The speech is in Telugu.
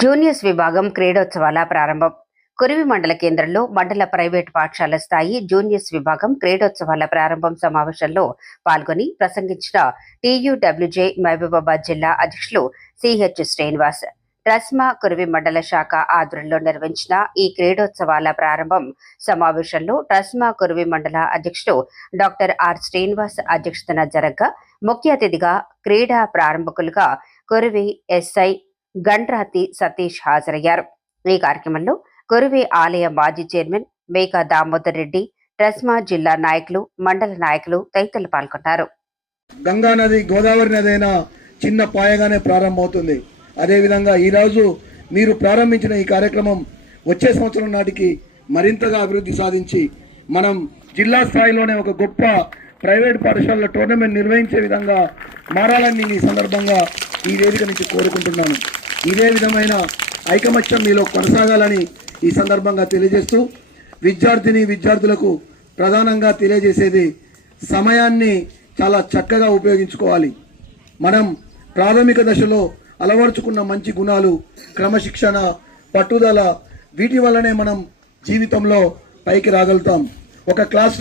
జూనియర్స్ విభాగం క్రీడోత్సవాల ప్రారంభం. కురివి మండల కేంద్రంలో మండల ప్రైవేట్ పాఠశాల స్థాయి జూనియర్స్ విభాగం క్రీడోత్సవాల ప్రారంభం సమావేశంలో పాల్గొని ప్రసంగించిన టీయూడబ్ల్యూజే మహబూబాబాద్ జిల్లా అధ్యక్షులు సిహెచ్ శ్రీనివాస్. ట్రస్మా కురివి మండల శాఖ ఆధ్వర్యంలో నిర్వహించిన ఈ క్రీడోత్సవాల ప్రారంభం సమావేశంలో ట్రస్మా కురివి మండల అధ్యక్షుడు డాక్టర్ ఆర్ శ్రీనివాస్ అధ్యక్షతన జరగ్గా ముఖ్య అతిథిగా క్రీడా ప్రారంభకులుగా కురివి ఎస్ఐ గండ్రాతి సతీష్ హాజరయ్యారు. ఈ కార్యక్రమంలో గురువే ఆలయ మాజీ చైర్మన్ మేకా దామోదర్ రెడ్డి ట్రస్మా జిల్లా నాయకులు మండల నాయకులు తదితరులు పాల్గొన్నారు. గంగా నది గోదావరి నది అయినా చిన్న పాయగానే ప్రారంభమవుతుంది. అదేవిధంగా ఈరోజు మీరు ప్రారంభించిన ఈ కార్యక్రమం వచ్చే సంవత్సరం నాటికి మరింతగా అభివృద్ధి సాధించి మనం జిల్లా స్థాయిలోనే ఒక గొప్ప ప్రైవేట్ పాఠశాలలో టోర్నమెంట్ నిర్వహించే విధంగా మారాలని ఈ సందర్భంగా ఈ వేదిక నుంచి కోరుకుంటున్నాను. ఇదే విధమైన ఐకమత్యం మీలో కొనసాగాలని ఈ సందర్భంగా తెలియజేస్తూ విద్యార్థిని విద్యార్థులకు ప్రధానంగా తెలియజేసేది సమయాన్ని చాలా చక్కగా ఉపయోగించుకోవాలి. మనం ప్రాథమిక దశలో అలవర్చుకున్న మంచి గుణాలు క్రమశిక్షణ పట్టుదల వీటి వల్లనే మనం జీవితంలో పైకి రాగలుగుతాం. ఒక క్లాస్